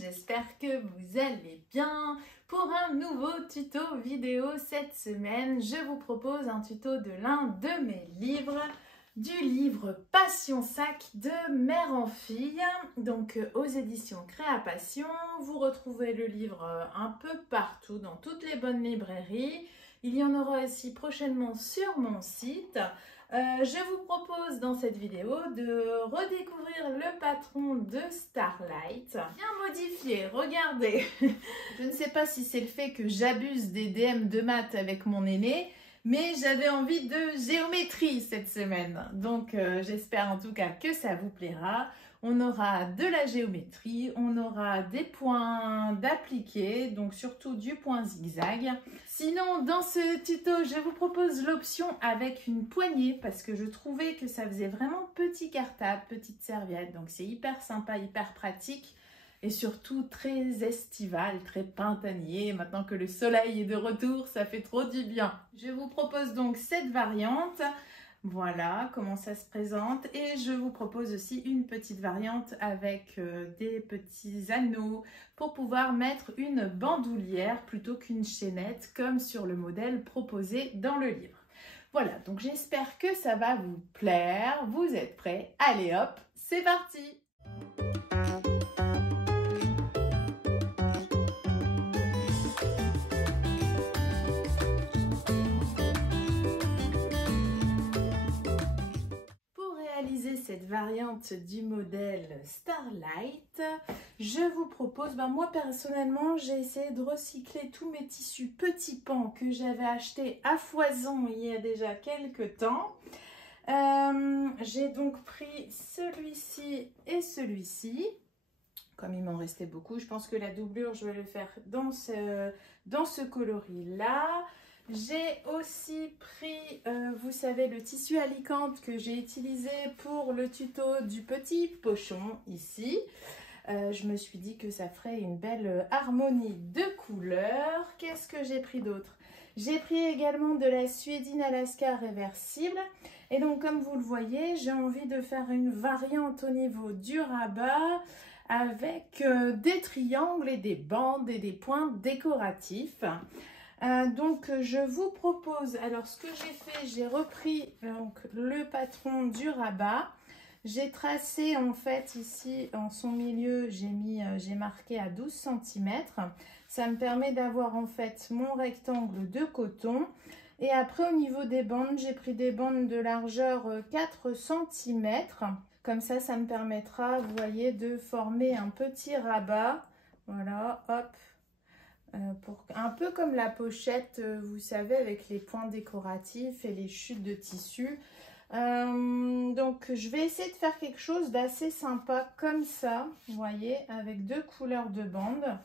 j'espère que vous allez bien. Pour un nouveau tuto vidéo cette semaine, je vous propose un tuto de l'un de mes livres, du livre Passion Sac de mère en fille, donc aux éditions Créapassion. Vous retrouvez le livre un peu partout, dans toutes les bonnes librairies. Il y en aura aussi prochainement sur mon site. Je vous propose dans cette vidéo de redécouvrir le patron de Starlight, bien modifié, regardez. Je ne sais pas si c'est le fait que j'abuse des DM de maths avec mon aîné, mais j'avais envie de géométrie cette semaine. Donc j'espère en tout cas que ça vous plaira. On aura de la géométrie, on aura des points d'appliquer, donc surtout du point zigzag. Sinon, dans ce tuto, je vous propose l'option avec une poignée parce que je trouvais que ça faisait vraiment petit cartable, petite serviette. Donc c'est hyper sympa, hyper pratique et surtout très estival, très printanier. Maintenant que le soleil est de retour, ça fait trop du bien. Je vous propose donc cette variante. Voilà comment ça se présente et je vous propose aussi une petite variante avec des petits anneaux pour pouvoir mettre une bandoulière plutôt qu'une chaînette comme sur le modèle proposé dans le livre. Voilà, donc j'espère que ça va vous plaire. Vous êtes prêts? Allez hop, c'est parti! Cette variante du modèle Starlight, je vous propose, moi personnellement j'ai essayé de recycler tous mes tissus petits pans que j'avais achetés à foison il y a déjà quelques temps. J'ai donc pris celui-ci et celui-ci. Comme il m'en restait beaucoup, je pense que la doublure je vais le faire dans ce coloris là. J'ai aussi pris, vous savez, le tissu Alicante que j'ai utilisé pour le tuto du petit pochon ici. Je me suis dit que ça ferait une belle harmonie de couleurs. Qu'est-ce que j'ai pris d'autre? J'ai pris également de la suédine Alaska réversible. Et donc, comme vous le voyez, j'ai envie de faire une variante au niveau du rabat avec des triangles et des bandes et des points décoratifs. Donc je vous propose, alors ce que j'ai fait, j'ai repris donc, le patron du rabat. J'ai tracé en fait ici en son milieu, j'ai marqué à 12 cm. Ça me permet d'avoir en fait mon rectangle de coton. Et après au niveau des bandes, j'ai pris des bandes de largeur 4 cm. Comme ça me permettra, vous voyez, de former un petit rabat. Voilà, hop. Un peu comme la pochette, vous savez, avec les points décoratifs et les chutes de tissu. Donc, je vais essayer de faire quelque chose d'assez sympa comme ça, vous voyez, avec deux couleurs de bandes.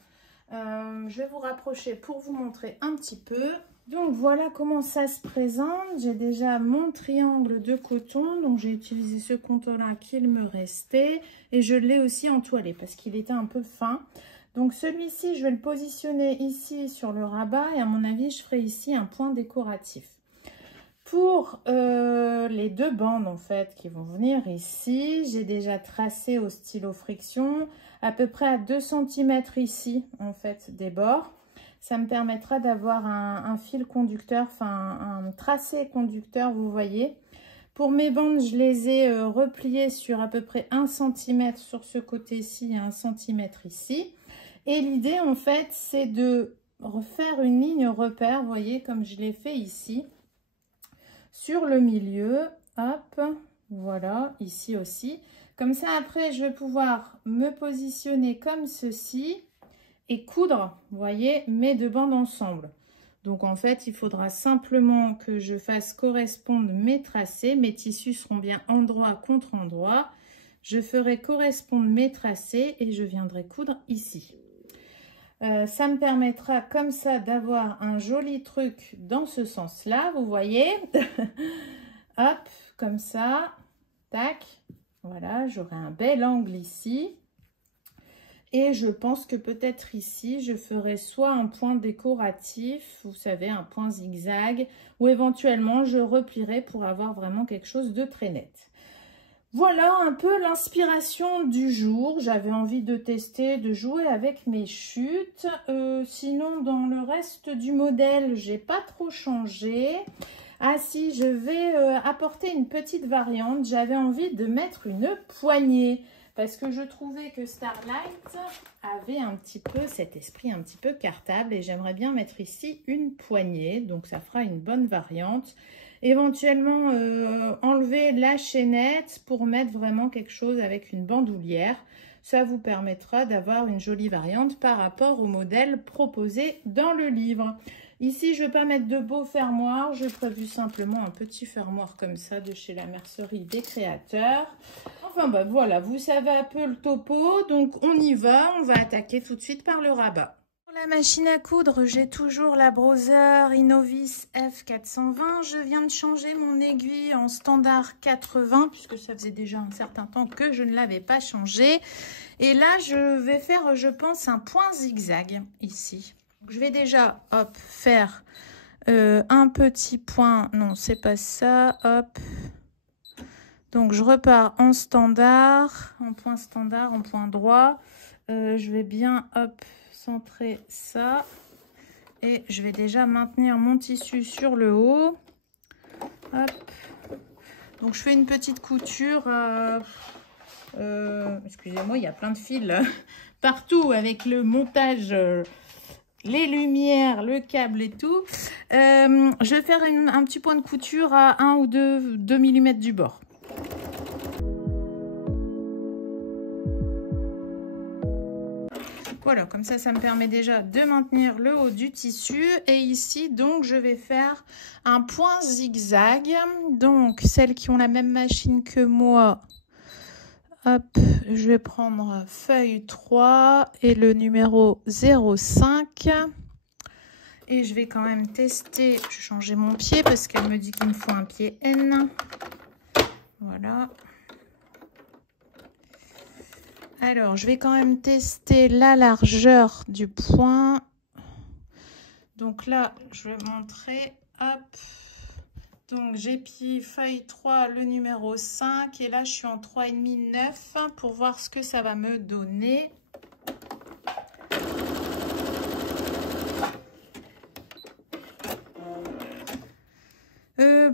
Je vais vous rapprocher pour vous montrer un petit peu. Donc, voilà comment ça se présente. J'ai déjà mon triangle de coton. Donc, j'ai utilisé ce contour-là qu'il me restait. Et je l'ai aussi entoilé parce qu'il était un peu fin. Donc celui-ci, je vais le positionner ici sur le rabat et à mon avis, je ferai ici un point décoratif. Pour les deux bandes en fait qui vont venir ici, j'ai déjà tracé au stylo friction à peu près à 2 cm ici en fait des bords. Ça me permettra d'avoir un fil conducteur, enfin un tracé conducteur, vous voyez. Pour mes bandes, je les ai repliées sur à peu près 1 cm sur ce côté-ci et 1 cm ici. Et l'idée, en fait, c'est de refaire une ligne repère, vous voyez, comme je l'ai fait ici, sur le milieu. Hop, voilà, ici aussi. Comme ça, après, je vais pouvoir me positionner comme ceci et coudre, vous voyez, mes deux bandes ensemble. Donc, en fait, il faudra simplement que je fasse correspondre mes tracés. Mes tissus seront bien endroit contre endroit. Je ferai correspondre mes tracés et je viendrai coudre ici. Ça me permettra comme ça d'avoir un joli truc dans ce sens-là, vous voyez. Hop, comme ça, tac, voilà, j'aurai un bel angle ici. Et je pense que peut-être ici, je ferai soit un point décoratif, vous savez, un point zigzag, ou éventuellement, je replierai pour avoir vraiment quelque chose de très net. Voilà un peu l'inspiration du jour. J'avais envie de tester, de jouer avec mes chutes. Sinon, dans le reste du modèle, j'ai pas trop changé. Ah si, je vais apporter une petite variante. J'avais envie de mettre une poignée parce que je trouvais que Starlight avait un petit peu cet esprit un petit peu cartable et j'aimerais bien mettre ici une poignée. Donc ça fera une bonne variante. Éventuellement enlever la chaînette pour mettre vraiment quelque chose avec une bandoulière. Ça vous permettra d'avoir une jolie variante par rapport au modèle proposé dans le livre. Ici, je ne vais pas mettre de beau fermoir. J'ai prévu simplement un petit fermoir comme ça de chez la mercerie des créateurs. Enfin, bah voilà, vous savez un peu le topo. Donc, on y va. On va attaquer tout de suite par le rabat. Pour la machine à coudre, j'ai toujours la Brother Innovis F420. Je viens de changer mon aiguille en standard 80 puisque ça faisait déjà un certain temps que je ne l'avais pas changé. Et là, je vais faire, je pense, un point zigzag ici. Je vais déjà, hop, faire un petit point. Non, c'est pas ça. Hop. Donc, je repars en standard, en point droit. Je vais bien, hop, centrer ça. Et je vais déjà maintenir mon tissu sur le haut. Hop. Donc, je fais une petite couture. Excusez-moi, il y a plein de fils partout avec le montage. Les lumières, le câble et tout. Je vais faire un petit point de couture à 1 ou 2 mm du bord. Voilà, comme ça me permet déjà de maintenir le haut du tissu. Et ici, donc, je vais faire un point zigzag. Donc, celles qui ont la même machine que moi, hop, je vais prendre feuille 3 et le numéro 05. Et je vais quand même tester, je vais changer mon pied parce qu'elle me dit qu'il me faut un pied N. Voilà. Alors, je vais quand même tester la largeur du point. Donc là, je vais montrer, hop. Donc, j'ai pied feuille 3, le numéro 5. Et là, je suis en 3,5, 9 pour voir ce que ça va me donner.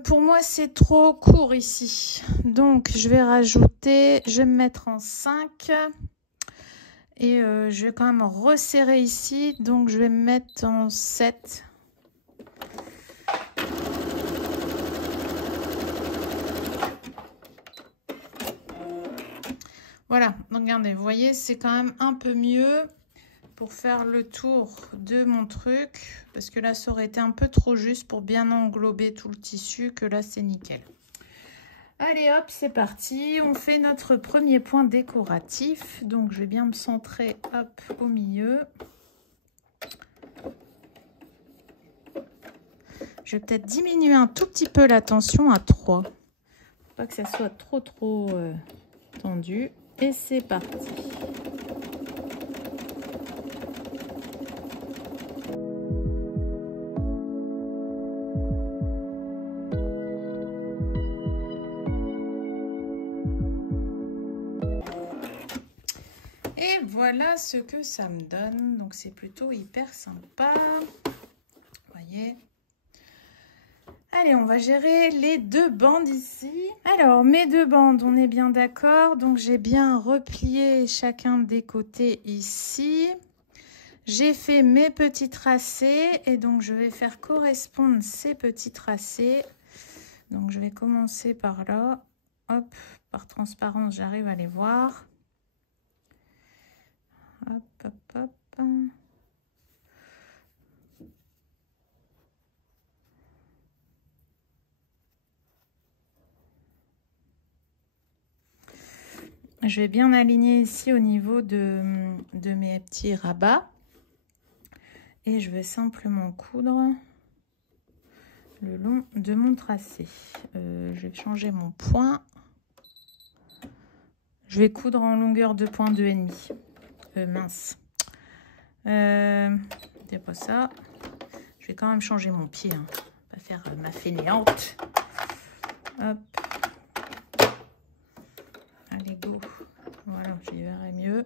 Pour moi, c'est trop court ici. Donc, je vais rajouter, je vais me mettre en 5. Et je vais quand même resserrer ici. Donc, je vais me mettre en 7. Voilà. Donc, regardez, vous voyez, c'est quand même un peu mieux pour faire le tour de mon truc. Parce que là, ça aurait été un peu trop juste pour bien englober tout le tissu. Que là, c'est nickel. Allez hop, c'est parti. On fait notre premier point décoratif. Donc, je vais bien me centrer hop au milieu. Je vais peut-être diminuer un tout petit peu la tension à 3. Pour pas que ça soit trop tendu. Et c'est parti. Et voilà ce que ça me donne. Donc, c'est plutôt hyper sympa. Vous voyez. Allez, on va gérer les 2 bandes ici. Alors, mes 2 bandes, on est bien d'accord. Donc, j'ai bien replié chacun des côtés ici. J'ai fait mes petits tracés. Et donc, je vais faire correspondre ces petits tracés. Donc, je vais commencer par là. Hop, par transparence, j'arrive à les voir. Hop, hop, hop. Je vais bien aligner ici au niveau de mes petits rabats. Et je vais simplement coudre le long de mon tracé. Je vais changer mon point. Je vais coudre en longueur de point 2,5. Mince. C'est pas ça. Je vais quand même changer mon pied. Hein. Pas faire ma fainéante. Hop. go. Voilà, j'y verrai mieux.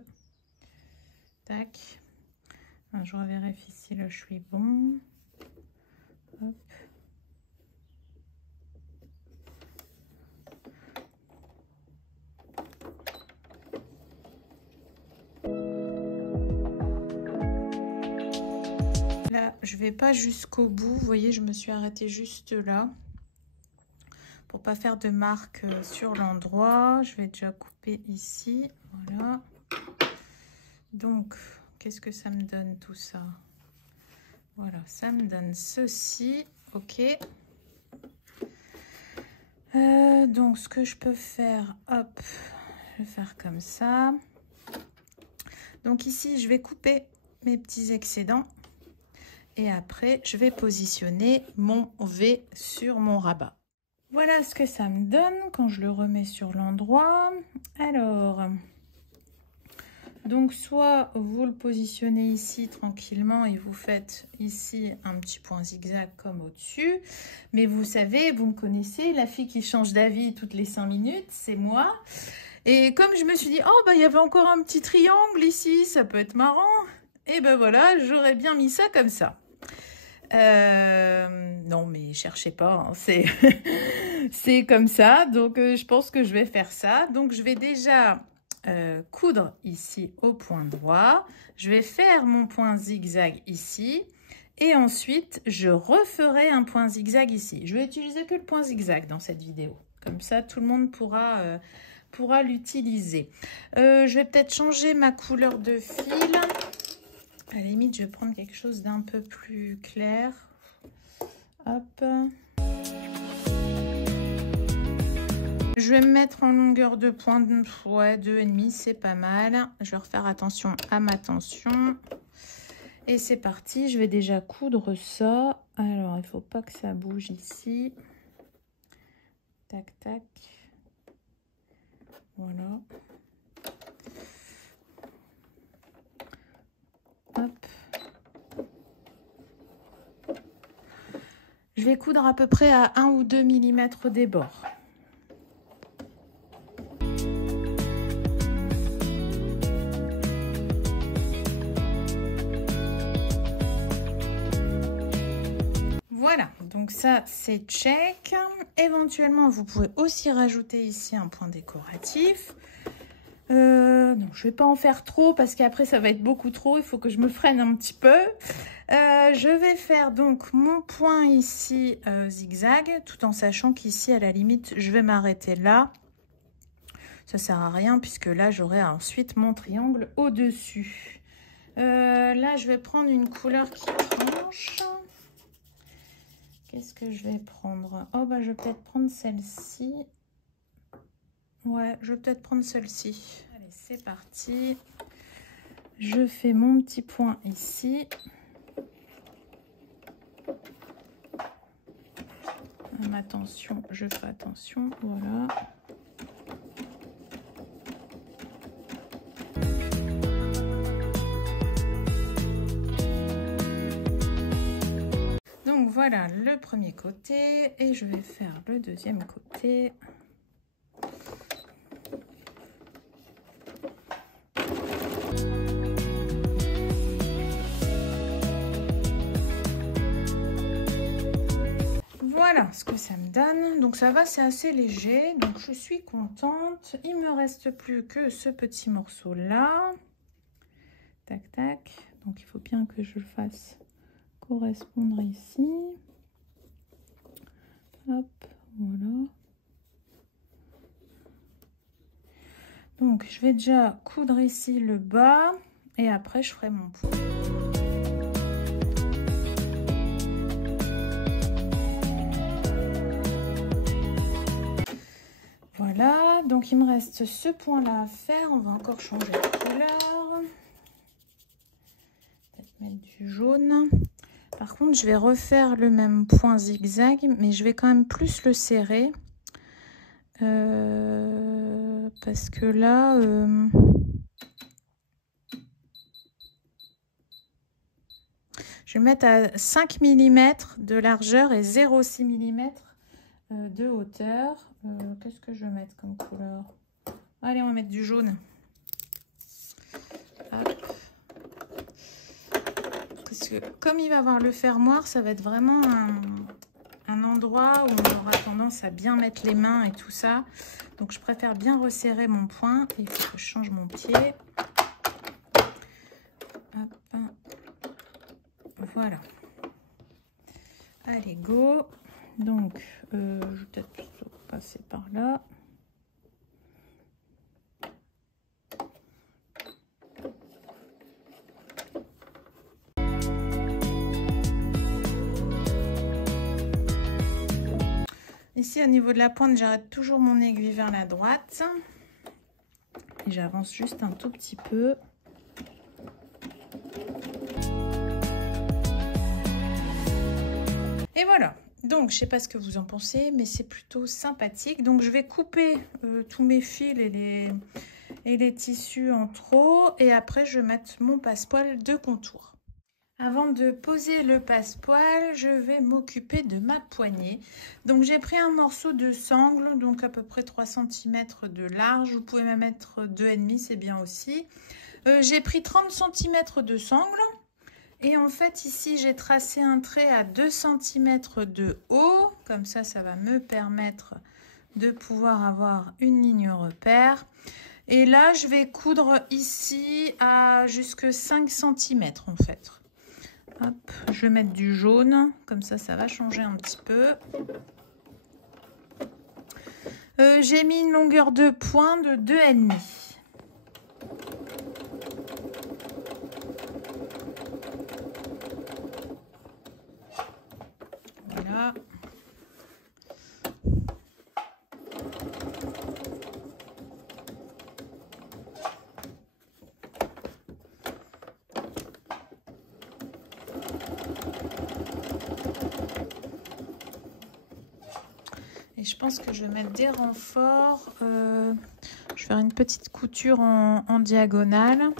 Tac. Je revérifie si le je suis bon. Hop. Là, je vais pas jusqu'au bout. Vous voyez, je me suis arrêtée juste là. Pour pas faire de marque sur l'endroit. Je vais déjà couper ici. Voilà. Donc, qu'est-ce que ça me donne tout ça? Voilà, ça me donne ceci. Ok. Donc, ce que je peux faire, hop, je vais faire comme ça. Donc ici, je vais couper mes petits excédents. Et après, je vais positionner mon V sur mon rabat. Voilà ce que ça me donne quand je le remets sur l'endroit. Alors, donc soit vous le positionnez ici tranquillement et vous faites ici un petit point zigzag comme au-dessus. Mais vous savez, vous me connaissez, la fille qui change d'avis toutes les 5 minutes, c'est moi. Et comme je me suis dit, oh bah il y avait encore un petit triangle ici, ça peut être marrant. Et ben voilà, j'aurais bien mis ça comme ça. Non mais cherchez pas, hein, c'est comme ça. Donc je pense que je vais faire ça. Donc je vais déjà coudre ici au point droit. Je vais faire mon point zigzag ici. Et ensuite, je referai un point zigzag ici. Je vais utiliser que le point zigzag dans cette vidéo. Comme ça, tout le monde pourra l'utiliser. Je vais peut-être changer ma couleur de fil. À la limite, je vais prendre quelque chose d'un peu plus clair. Hop. Je vais me mettre en longueur de pointe, ouais, 2,5, c'est pas mal. Je vais refaire attention à ma tension. Et c'est parti, je vais déjà coudre ça. Alors, il ne faut pas que ça bouge ici. Tac, tac. Voilà. Hop. Je vais coudre à peu près à 1 ou 2 mm des bords. Voilà, donc ça c'est check. Éventuellement, vous pouvez aussi rajouter ici un point décoratif. Non, je vais pas en faire trop parce qu'après ça va être beaucoup trop. Il faut que je me freine un petit peu. Je vais faire donc mon point ici zigzag, tout en sachant qu'ici à la limite je vais m'arrêter là. Ça sert à rien puisque là j'aurai ensuite mon triangle au dessus. Là je vais prendre une couleur qui tranche. Qu'est-ce que je vais prendre? Oh bah je vais peut-être prendre celle-ci. Ouais, je vais peut-être prendre celle-ci. Allez, c'est parti. Je fais mon petit point ici. Ma tension, je fais attention, voilà. Donc voilà le premier côté et je vais faire le deuxième côté. Voilà ce que ça me donne. Donc ça va, c'est assez léger. Donc je suis contente. Il me reste plus que ce petit morceau là. Tac tac. Donc il faut bien que je le fasse correspondre ici. Hop, voilà. Donc je vais déjà coudre ici le bas et après je ferai mon point. Voilà, donc il me reste ce point là à faire. On va encore changer de couleur. Peut-être mettre du jaune. Par contre, je vais refaire le même point zigzag, mais je vais quand même plus le serrer. Parce que là... je vais mettre à 5 mm de largeur et 0,6 mm de hauteur. Qu'est-ce que je vais mettre comme couleur? Allez, on va mettre du jaune. Hop. Parce que comme il va avoir le fermoir, ça va être vraiment un endroit où on aura tendance à bien mettre les mains et tout ça. Donc je préfère bien resserrer mon poing. Il faut que je change mon pied. Hop. Voilà. Allez, go. Donc, je vais peut-être plutôt passer par là. Ici, au niveau de la pointe, j'arrête toujours mon aiguille vers la droite. Et j'avance juste un tout petit peu. Et voilà. Donc, je ne sais pas ce que vous en pensez, mais c'est plutôt sympathique. Donc, je vais couper tous mes fils et les tissus en trop. Et après, je vais mettre mon passepoil de contour. Avant de poser le passepoil, je vais m'occuper de ma poignée. Donc, j'ai pris un morceau de sangle, donc à peu près 3 cm de large. Vous pouvez même mettre 2,5, c'est bien aussi. J'ai pris 30 cm de sangle. Et en fait, ici, j'ai tracé un trait à 2 cm de haut. Comme ça, ça va me permettre de pouvoir avoir une ligne repère. Et là, je vais coudre ici à jusque 5 cm en fait. Hop, je vais mettre du jaune, comme ça, ça va changer un petit peu. J'ai mis une longueur de pointe de 2,5. Voilà. Et je pense que je vais mettre des renforts. Je vais faire une petite couture en diagonale.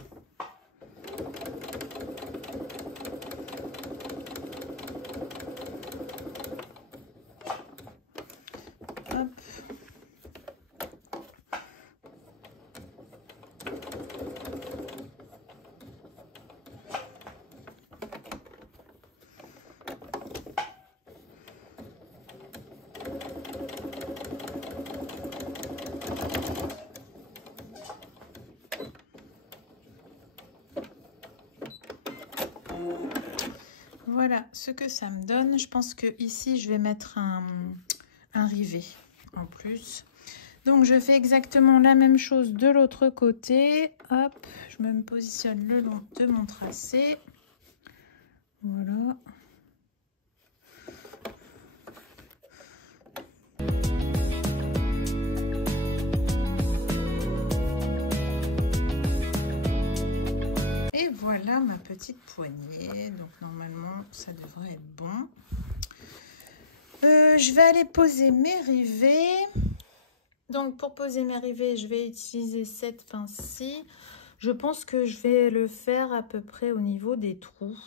Hop. Voilà ce que ça me donne. Je pense que ici je vais mettre un rivet en plus. Donc je fais exactement la même chose de l'autre côté. Hop, je me positionne le long de mon tracé. Voilà. Et voilà ma petite poignée. Donc normalement ça devrait être bon. Je vais aller poser mes rivets. Donc pour poser mes rivets, je vais utiliser cette pince-ci. Je pense que je vais le faire à peu près au niveau des trous.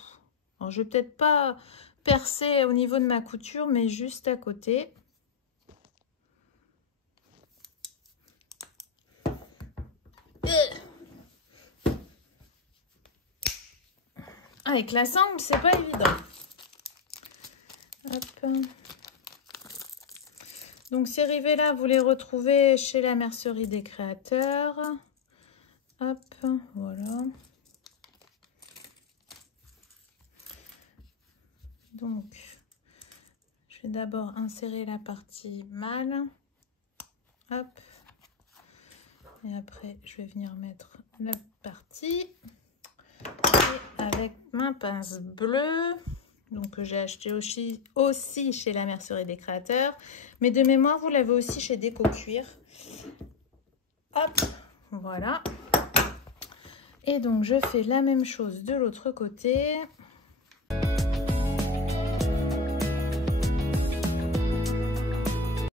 Alors je vais peut-être pas percer au niveau de ma couture, mais juste à côté. Avec la sangle, c'est pas évident. Hop. Donc ces rivets-là, vous les retrouvez chez la Mercerie des Créateurs. Hop, voilà. Donc, je vais d'abord insérer la partie mâle. Hop. Et après, je vais venir mettre la partie. Et avec ma pince bleue, donc que j'ai acheté aussi chez la Mercerie des Créateurs. Mais de mémoire, vous l'avez aussi chez Déco Cuir. Hop, voilà. Et donc, je fais la même chose de l'autre côté.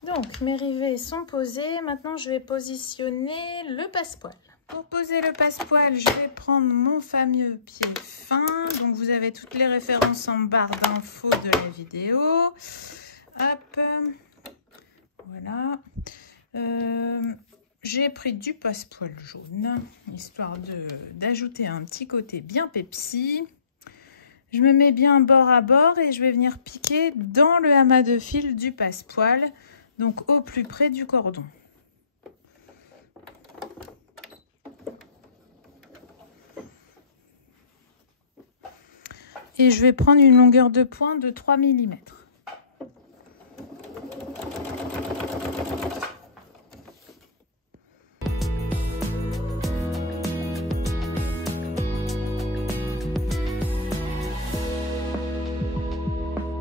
Donc, mes rivets sont posés. Maintenant, je vais positionner le passepoil. Pour poser le passepoil, je vais prendre mon fameux pied fin. Donc, vous avez toutes les références en barre d'infos de la vidéo. Hop. Voilà. j'ai pris du passepoil jaune, histoire d'ajouter un petit côté bien Pepsi. Je me mets bien bord à bord et je vais venir piquer dans le amas de fil du passepoil, donc au plus près du cordon. Et je vais prendre une longueur de pointe de 3 mm.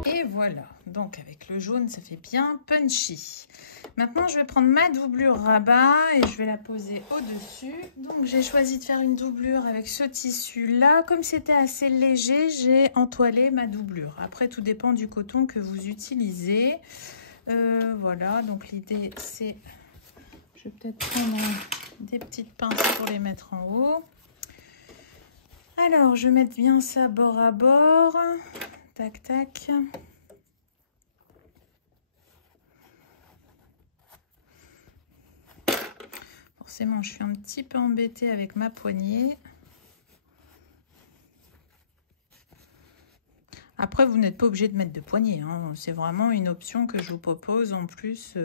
Et voilà, donc avec le jaune, ça fait bien punchy. Maintenant, je vais prendre ma doublure rabat et je vais la poser au-dessus. Donc, j'ai choisi de faire une doublure avec ce tissu-là. Comme c'était assez léger, j'ai entoilé ma doublure. Après, tout dépend du coton que vous utilisez. Voilà, donc l'idée, c'est... Je vais peut-être prendre des petites pinces pour les mettre en haut. Alors, je vais mettre bien ça bord à bord. Tac, tac. Forcément, je suis un petit peu embêtée avec ma poignée. Après, vous n'êtes pas obligé de mettre de poignée, hein. C'est vraiment une option que je vous propose en plus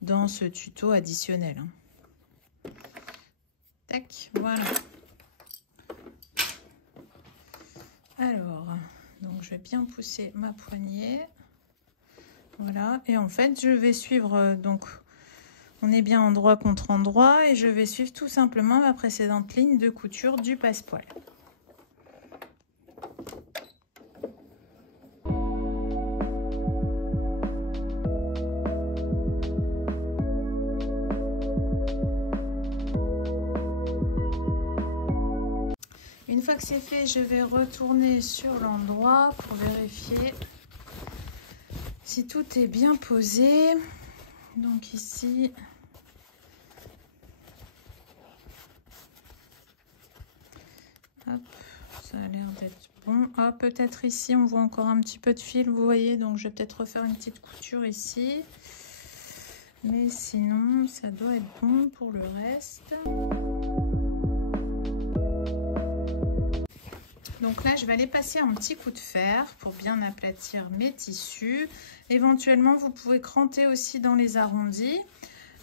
dans ce tuto additionnel. Hein. Tac, voilà. Alors, donc je vais bien pousser ma poignée. Voilà, et en fait, je vais suivre donc... On est bien endroit contre endroit et je vais suivre tout simplement ma précédente ligne de couture du passepoil. Une fois que c'est fait, je vais retourner sur l'endroit pour vérifier si tout est bien posé. Donc ici... Hop, ça a l'air d'être bon. Ah, peut-être ici, on voit encore un petit peu de fil, vous voyez. Donc, je vais peut-être refaire une petite couture ici. Mais sinon, ça doit être bon pour le reste. Donc là, je vais aller passer un petit coup de fer pour bien aplatir mes tissus. Éventuellement, vous pouvez cranter aussi dans les arrondis.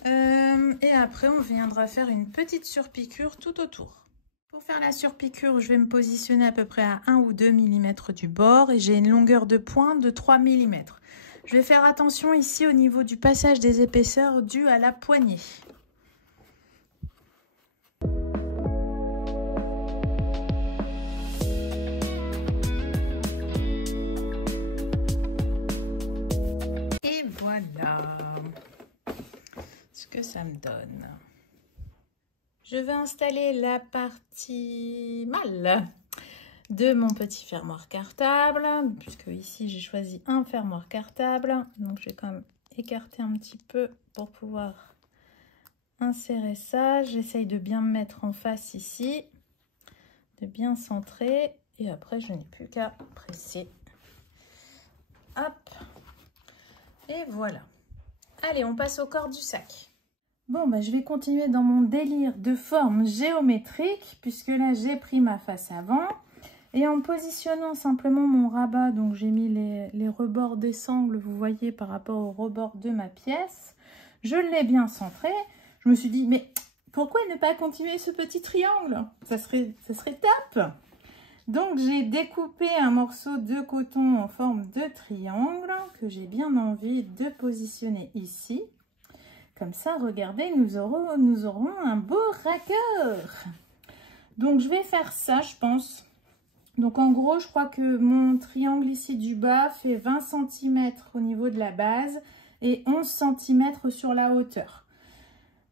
Et après, on viendra faire une petite surpiqûre tout autour. Pour faire la surpiqûre, je vais me positionner à peu près à 1 ou 2 mm du bord et j'ai une longueur de pointe de 3 mm. Je vais faire attention ici au niveau du passage des épaisseurs dues à la poignée. Et voilà ce que ça me donne. Je vais installer la partie mâle de mon petit fermoir cartable, puisque ici j'ai choisi un fermoir cartable. Donc je vais quand même écarter un petit peu pour pouvoir insérer ça. J'essaye de bien me mettre en face ici, de bien centrer. Et après, je n'ai plus qu'à presser. Hop. Et voilà. Allez, on passe au corps du sac. Bon, bah, je vais continuer dans mon délire de forme géométrique, puisque là, j'ai pris ma face avant. Et en positionnant simplement mon rabat, donc j'ai mis les rebords des sangles, vous voyez, par rapport au rebord de ma pièce. Je l'ai bien centré. Je me suis dit, mais pourquoi ne pas continuer ce petit triangle? Ça serait top. Donc, j'ai découpé un morceau de coton en forme de triangle que j'ai bien envie de positionner ici. Comme ça, regardez, nous aurons un beau raccord. Donc, je vais faire ça, je pense. Donc, en gros, je crois que mon triangle ici du bas fait 20 cm au niveau de la base et 11 cm sur la hauteur.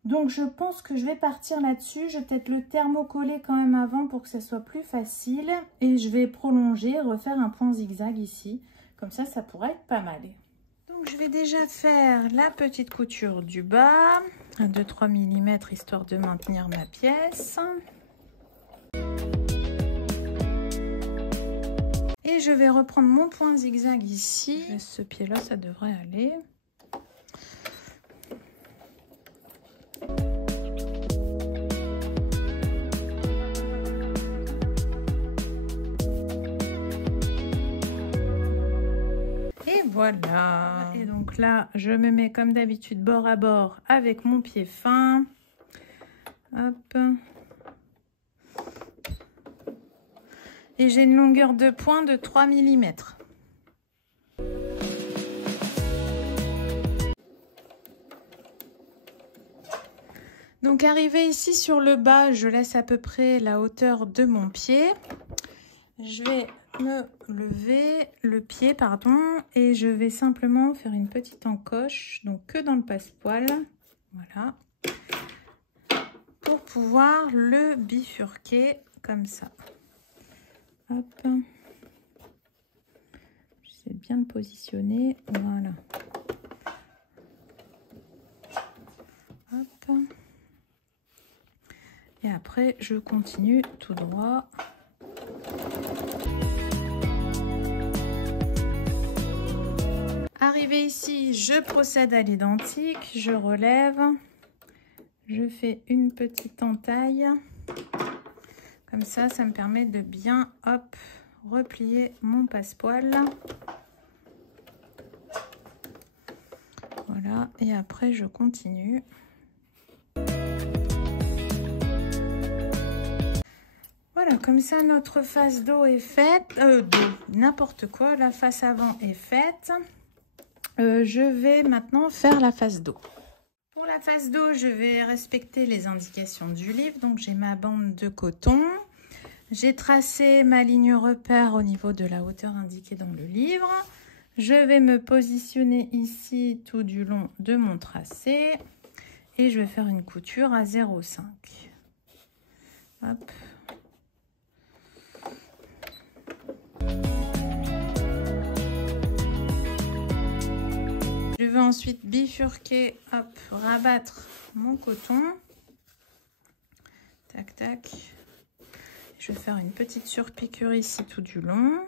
Donc, je pense que je vais partir là-dessus. Je vais peut-être le thermocoller quand même avant pour que ça soit plus facile. Et je vais prolonger, refaire un point zigzag ici. Comme ça, ça pourrait être pas mal. Donc, je vais déjà faire la petite couture du bas, à 2-3 mm, histoire de maintenir ma pièce. Et je vais reprendre mon point zigzag ici. Ce pied-là, ça devrait aller. Voilà. Et donc là, je me mets comme d'habitude bord à bord avec mon pied fin. Hop. Et j'ai une longueur de point de 3 mm. Donc arrivé ici sur le bas, je laisse à peu près la hauteur de mon pied. Je vais me lever le pied, pardon, et je vais simplement faire une petite encoche, donc que dans le passepoil, voilà, pour pouvoir le bifurquer comme ça. Hop, j'essaie de bien le positionner, voilà. Hop. Et après, je continue tout droit. Arrivé ici, je procède à l'identique, je relève, je fais une petite entaille. Comme ça, ça me permet de bien, hop, replier mon passepoil. Voilà, et après je continue. Voilà, comme ça notre face dos est faite, n'importe quoi, la face avant est faite. Je vais maintenant faire la face dos. Pour la face dos, je vais respecter les indications du livre. Donc j'ai ma bande de coton. J'ai tracé ma ligne repère au niveau de la hauteur indiquée dans le livre. Je vais me positionner ici tout du long de mon tracé. Et je vais faire une couture à 0,5. Hop. Je vais ensuite bifurquer, hop, rabattre mon coton. Tac, tac. Je vais faire une petite surpiqûre ici tout du long.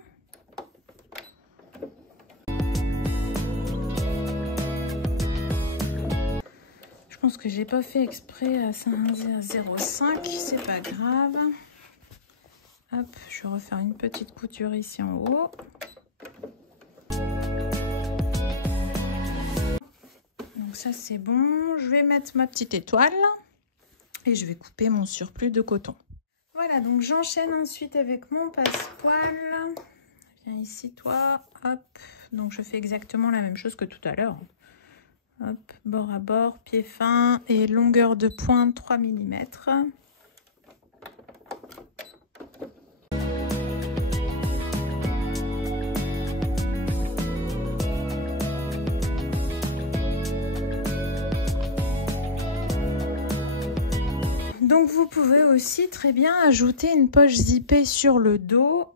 Je pense que j'ai pas fait exprès à 0,5, c'est pas grave. Hop, je vais refaire une petite couture ici en haut. Donc ça c'est bon. Je vais mettre ma petite étoile et je vais couper mon surplus de coton. Voilà, donc j'enchaîne ensuite avec mon passepoil. Viens ici toi, hop. Donc je fais exactement la même chose que tout à l'heure. Hop, bord à bord, pied fin et longueur de pointe 3 mm. Donc vous pouvez aussi très bien ajouter une poche zippée sur le dos.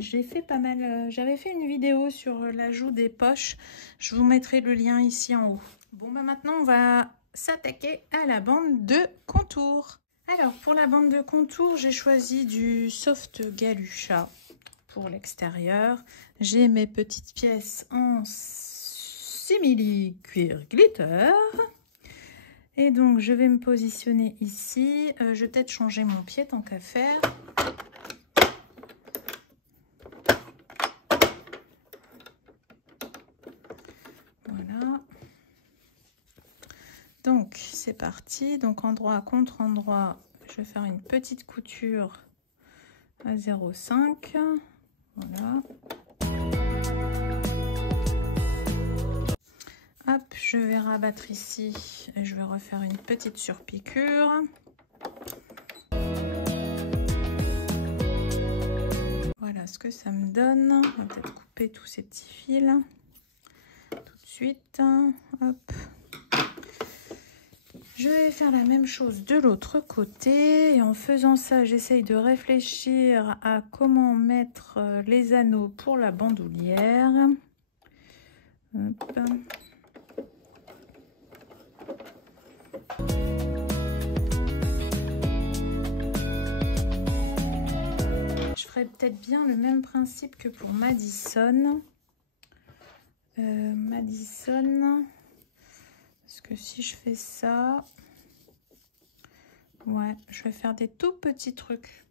J'ai fait pas mal, j'avais fait une vidéo sur l'ajout des poches. Je vous mettrai le lien ici en haut. Bon, bah maintenant on va s'attaquer à la bande de contour. Alors pour la bande de contour, j'ai choisi du soft galucha pour l'extérieur. J'ai mes petites pièces en simili cuir glitter. Et donc, je vais me positionner ici. Je vais peut-être changer mon pied tant qu'à faire. Voilà. Donc, c'est parti. Donc, endroit contre endroit, je vais faire une petite couture à 0,5. Voilà. Hop, je vais rabattre ici et je vais refaire une petite surpiqûre. Voilà ce que ça me donne. On va peut-être couper tous ces petits fils tout de suite. Hop. Je vais faire la même chose de l'autre côté. Et en faisant ça, j'essaye de réfléchir à comment mettre les anneaux pour la bandoulière. Hop. Je ferai peut-être bien le même principe que pour Madison. Parce que si je fais ça, ouais, je vais faire des tout petits trucs.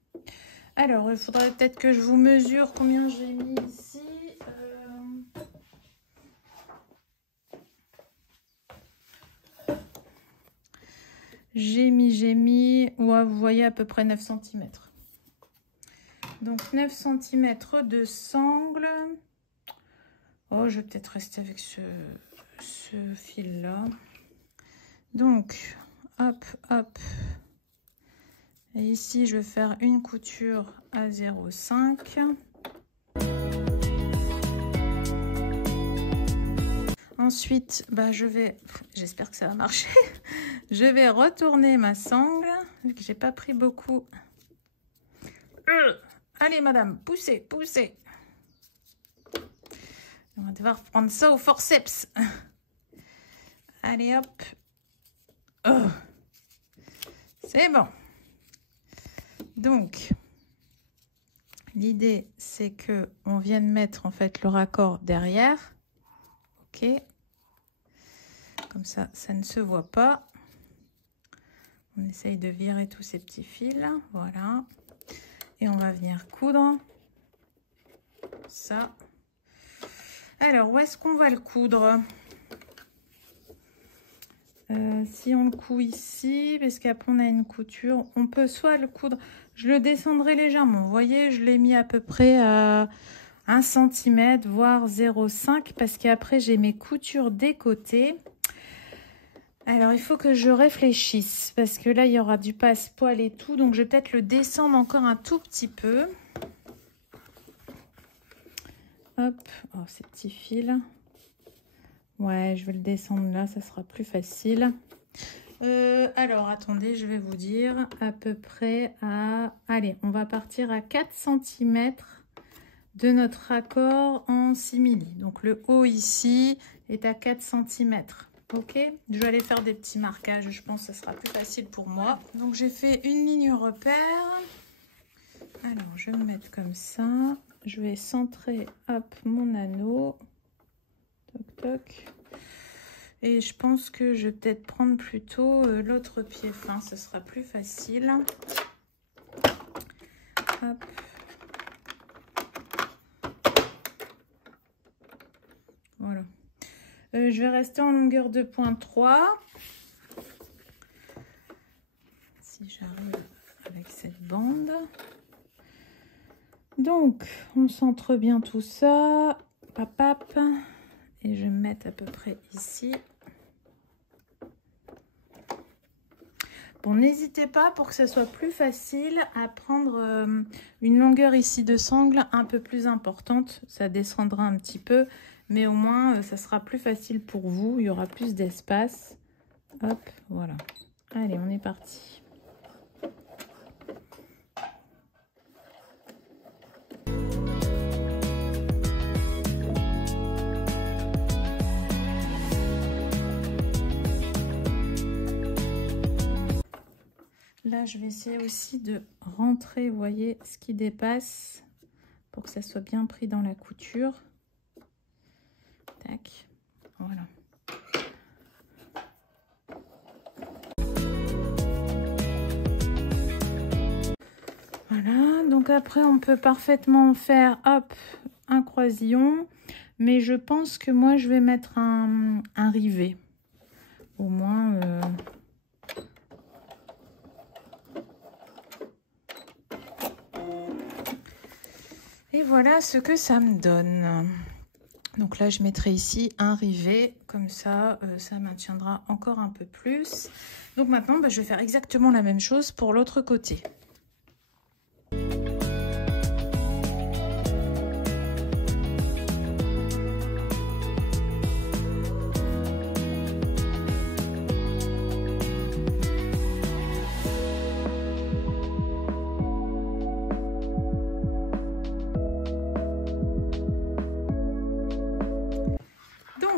Alors, il faudrait peut-être que je vous mesure combien j'ai mis ici. j'ai mis, ouais, vous voyez à peu près 9 cm. Donc 9 cm de sangle. Oh, je vais peut-être rester avec ce fil là. Donc hop hop, et ici je vais faire une couture à 0,5. Ensuite je vais, j'espère que ça va marcher, je vais retourner ma sangle vu que j'ai pas pris beaucoup. Allez madame, poussez, poussez. On va devoir prendre ça au forceps. Allez hop. Oh. C'est bon. Donc, l'idée c'est que on vienne mettre en fait le raccord derrière. Ok. Comme ça, ça ne se voit pas. On essaye de virer tous ces petits fils. Voilà. Et on va venir coudre ça. Alors, où est-ce qu'on va le coudre? Si on le coud ici, parce qu'après on a une couture, on peut soit le coudre, je le descendrai légèrement, vous voyez, je l'ai mis à peu près à 1 cm, voire 0,5, parce qu'après j'ai mes coutures des côtés. Alors il faut que je réfléchisse, parce que là il y aura du passe-poil et tout, donc je vais peut-être le descendre encore un tout petit peu. Hop, oh, ces petits fils. Ouais, je vais le descendre là, ça sera plus facile. Alors, attendez, je vais vous dire à peu près à... Allez, on va partir à 4 cm de notre raccord en simili. Donc, le haut ici est à 4 cm. Ok, je vais aller faire des petits marquages, je pense que ça sera plus facile pour moi. Donc, j'ai fait une ligne repère. Alors, je vais me mettre comme ça. Je vais centrer, hop, mon anneau. Toc, toc. Et je pense que je vais peut-être prendre plutôt l'autre pied fin, ce sera plus facile. Hop. Voilà. Je vais rester en longueur de point 3. Si j'arrive avec cette bande. Donc, on centre bien tout ça. Papap. Et je vais me mettre à peu près ici. Bon, n'hésitez pas, pour que ce soit plus facile, à prendre une longueur ici de sangle un peu plus importante. Ça descendra un petit peu, mais au moins ça sera plus facile pour vous. Il y aura plus d'espace. Hop, voilà. Allez, on est parti. Là, je vais essayer aussi de rentrer, vous voyez, ce qui dépasse pour que ça soit bien pris dans la couture. Tac, voilà. Voilà, donc après, on peut parfaitement faire, hop, un croisillon. Mais je pense que moi, je vais mettre un rivet. Au moins... Et voilà ce que ça me donne. Donc là, je mettrai ici un rivet. Comme ça, ça maintiendra encore un peu plus. Donc maintenant, je vais faire exactement la même chose pour l'autre côté.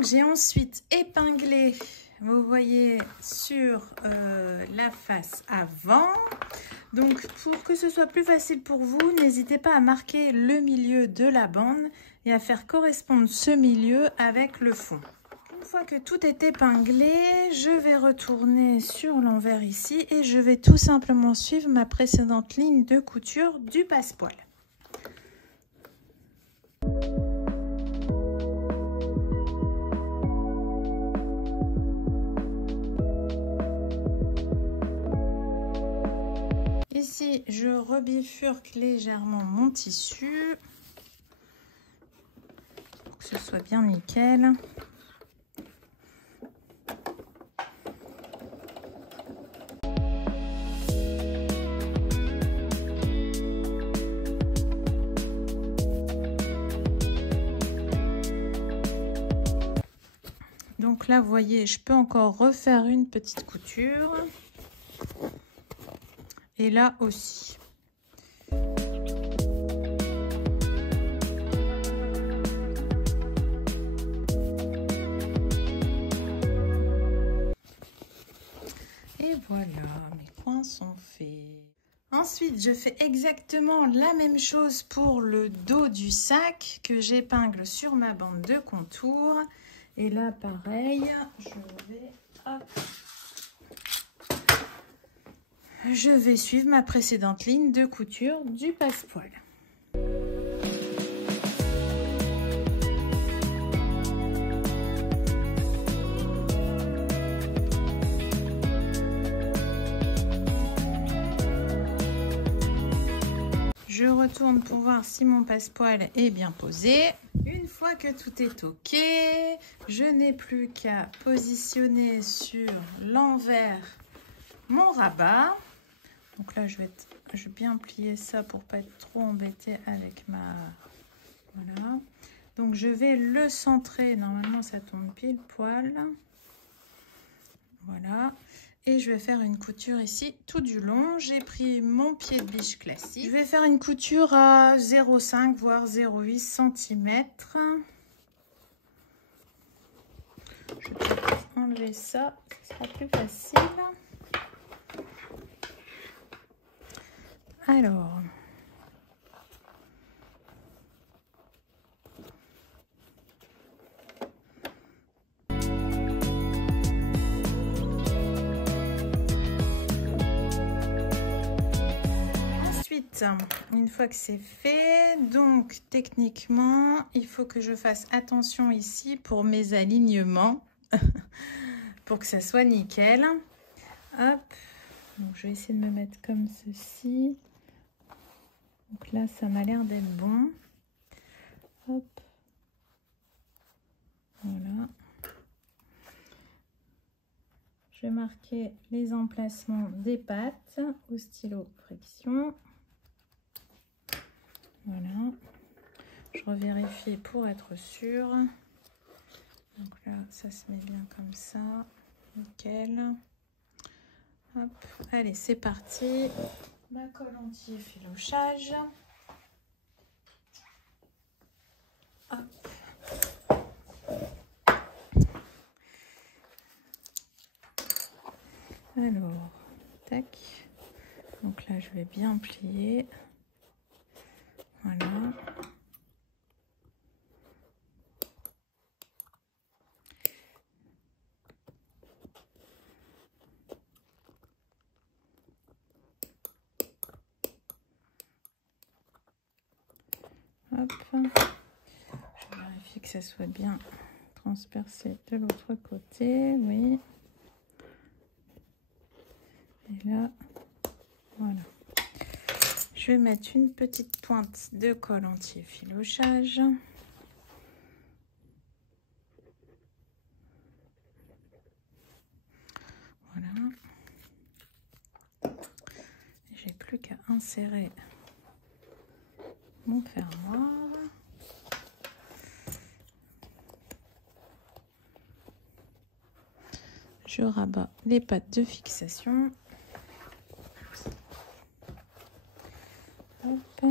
J'ai ensuite épinglé, vous voyez, sur la face avant. Donc, pour que ce soit plus facile pour vous, n'hésitez pas à marquer le milieu de la bande et à faire correspondre ce milieu avec le fond. Une fois que tout est épinglé, je vais retourner sur l'envers ici et je vais tout simplement suivre ma précédente ligne de couture du passepoil. je rebifurque légèrement mon tissu pour que ce soit bien nickel. Donc là, vous voyez, je peux encore refaire une petite couture. Et là aussi. Et voilà, mes coins sont faits. Ensuite, je fais exactement la même chose pour le dos du sac que j'épingle sur ma bande de contour. Et là, pareil, je vais suivre ma précédente ligne de couture du passepoil. Je retourne pour voir si mon passepoil est bien posé. Une fois que tout est ok, je n'ai plus qu'à positionner sur l'envers mon rabat. Donc là, je vais bien plier ça pour pas être trop embêtée avec ma... Voilà. Donc je vais le centrer. Normalement, ça tombe pile poil. Voilà. Et je vais faire une couture ici tout du long. J'ai pris mon pied de biche classique. Je vais faire une couture à 0,5 voire 0,8 cm. Je vais peut-être enlever ça, ce sera plus facile. Alors, ensuite, une fois que c'est fait, donc techniquement, il faut que je fasse attention ici pour mes alignements, pour que ça soit nickel. Hop, donc je vais essayer de me mettre comme ceci. Donc là, ça m'a l'air d'être bon. Hop. Voilà. Je vais marquer les emplacements des pattes au stylo friction. Voilà. Je revérifie pour être sûre. Donc là, ça se met bien comme ça. Nickel. Hop. Allez, c'est parti. Ma colle anti-effilochage. Hop. Alors, tac. Donc là, je vais bien plier. Voilà. Hop. Je vérifie que ça soit bien transpercé de l'autre côté. Oui. Et là, voilà. Je vais mettre une petite pointe de colle anti-effilochage. Voilà. J'ai plus qu'à insérer mon fermoir. Je rabats les pattes de fixation. Hop.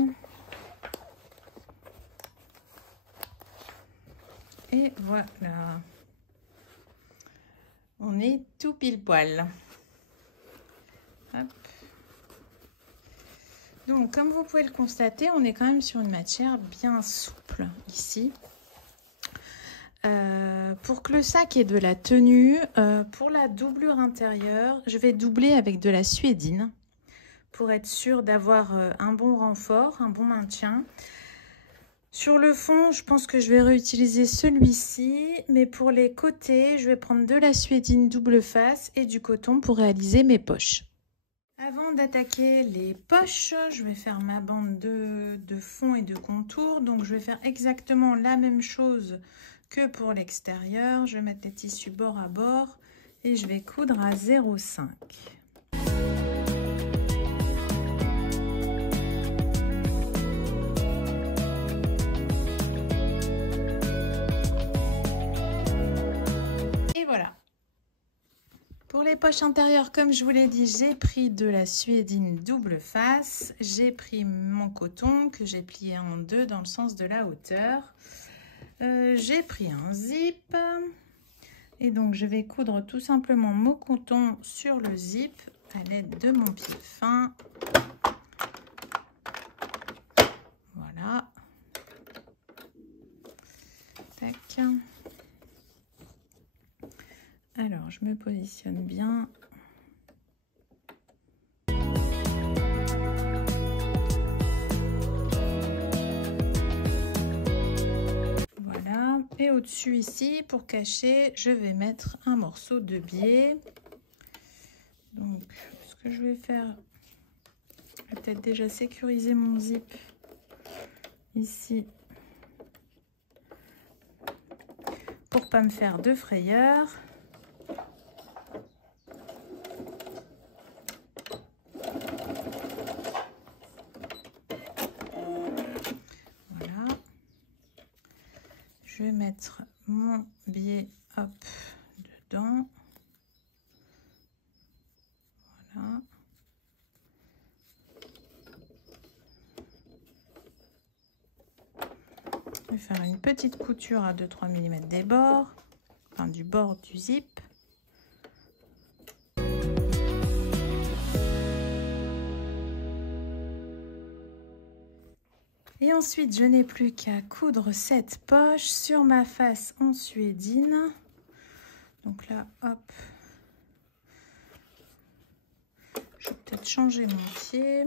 Et voilà. On est tout pile poil. Hop. Donc, comme vous pouvez le constater, on est quand même sur une matière bien souple ici. Pour que le sac ait de la tenue, pour la doublure intérieure, je vais doubler avec de la suédine pour être sûre d'avoir un bon renfort, un bon maintien. Sur le fond, je pense que je vais réutiliser celui-ci, mais pour les côtés, je vais prendre de la suédine double face et du coton pour réaliser mes poches. Avant d'attaquer les poches, je vais faire ma bande de fond et de contour. Donc je vais faire exactement la même chose que pour l'extérieur. Je vais mettre les tissus bord à bord et je vais coudre à 0,5. Et voilà. Pour les poches intérieures, comme je vous l'ai dit, j'ai pris de la suédine double face. J'ai pris mon coton que j'ai plié en deux dans le sens de la hauteur. J'ai pris un zip. Et donc, je vais coudre tout simplement mon coton sur le zip à l'aide de mon pied fin. Voilà. Tac. Alors, je me positionne bien. Voilà. Et au-dessus ici, pour cacher, je vais mettre un morceau de biais. Donc, ce que je vais faire, je vais peut-être déjà sécuriser mon zip ici pour pas me faire de frayeur. Je vais mettre mon biais hop dedans. Voilà. Je vais faire une petite couture à 2-3 mm des bords, enfin du bord du zip. Et ensuite, je n'ai plus qu'à coudre cette poche sur ma face en suédine. Donc là, hop. Je vais peut-être changer mon pied.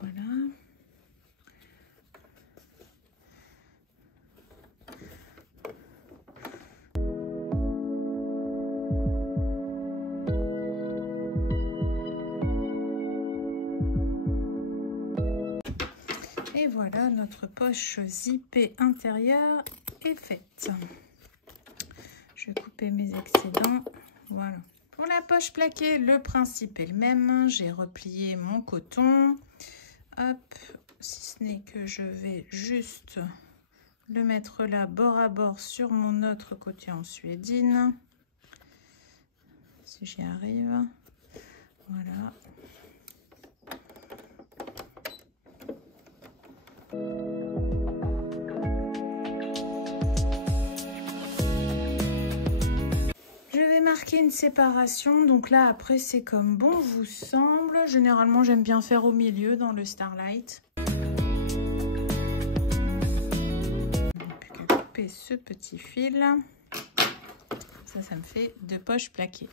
Voilà. Et voilà, notre poche zippée intérieure est faite. Je vais couper mes excédents. Voilà. Pour la poche plaquée, le principe est le même. J'ai replié mon coton. Hop, si ce n'est que je vais juste le mettre là, bord à bord, sur mon autre côté en suédine. Si j'y arrive. Voilà. Marquer une séparation, donc là après c'est comme bon vous semble. Généralement j'aime bien faire au milieu dans le Starlight. Plus qu'à couper ce petit fil, ça me fait 2 poches plaquées.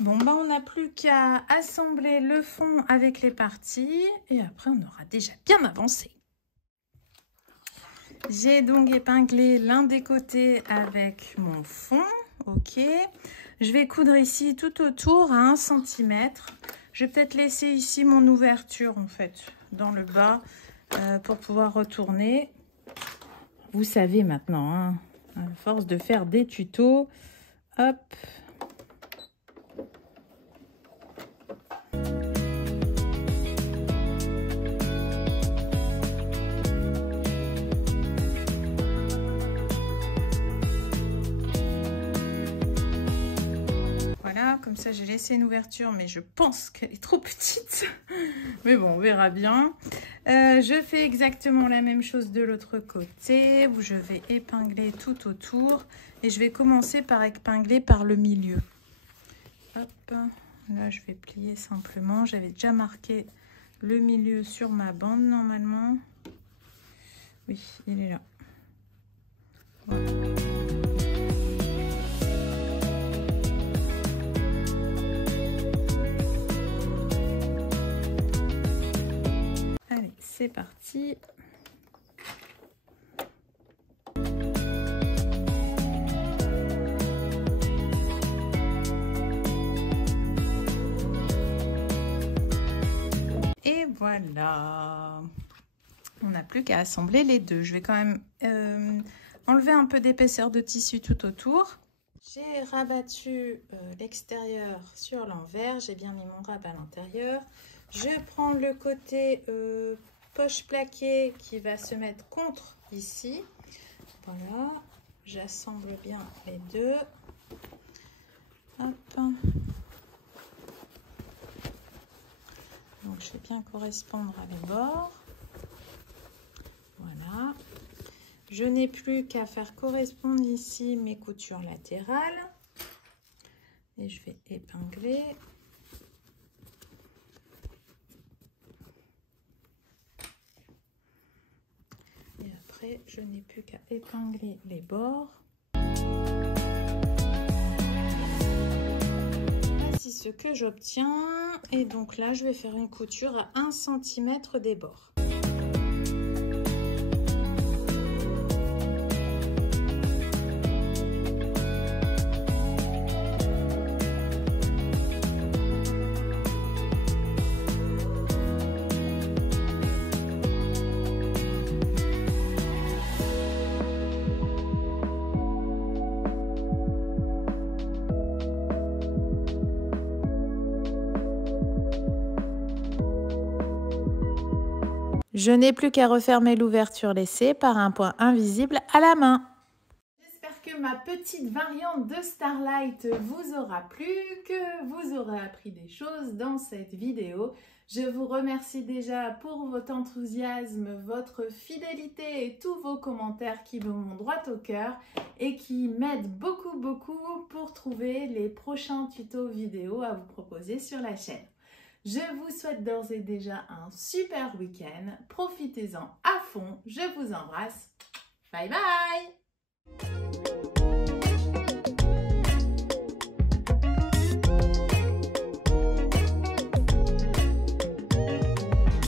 Bon bah on n'a plus qu'à assembler le fond avec les parties et après on aura déjà bien avancé. J'ai donc épinglé l'un des côtés avec mon fond. Ok, je vais coudre ici tout autour à 1 cm. Je vais peut-être laisser ici mon ouverture en fait dans le bas pour pouvoir retourner. Vous savez maintenant, hein, à force de faire des tutos, hop. Comme ça j'ai laissé une ouverture mais je pense qu'elle est trop petite. Mais bon, on verra bien. Je fais exactement la même chose de l'autre côté où je vais épingler tout autour et je vais commencer par épingler par le milieu. Hop, là je vais plier simplement. J'avais déjà marqué le milieu sur ma bande normalement. Oui, il est là. Voilà. C'est parti. Et voilà. On n'a plus qu'à assembler les deux. Je vais quand même enlever un peu d'épaisseur de tissu tout autour. J'ai rabattu l'extérieur sur l'envers. J'ai bien mis mon rabat à l'intérieur. Je prends le côté poche plaquée qui va se mettre contre ici. Voilà. J'assemble bien les deux. Hop. Donc je vais bien correspondre à les bords. Voilà. Je n'ai plus qu'à faire correspondre ici mes coutures latérales. Et je vais épingler. Et après, je n'ai plus qu'à épingler les bords. Voici ce que j'obtiens. Et donc là, je vais faire une couture à 1 cm des bords. Je n'ai plus qu'à refermer l'ouverture laissée par un point invisible à la main. J'espère que ma petite variante de Starlight vous aura plu, que vous aurez appris des choses dans cette vidéo. Je vous remercie déjà pour votre enthousiasme, votre fidélité et tous vos commentaires qui me vont droit au cœur et qui m'aident beaucoup pour trouver les prochains tutos vidéo à vous proposer sur la chaîne. Je vous souhaite d'ores et déjà un super week-end. Profitez-en à fond. Je vous embrasse. Bye bye!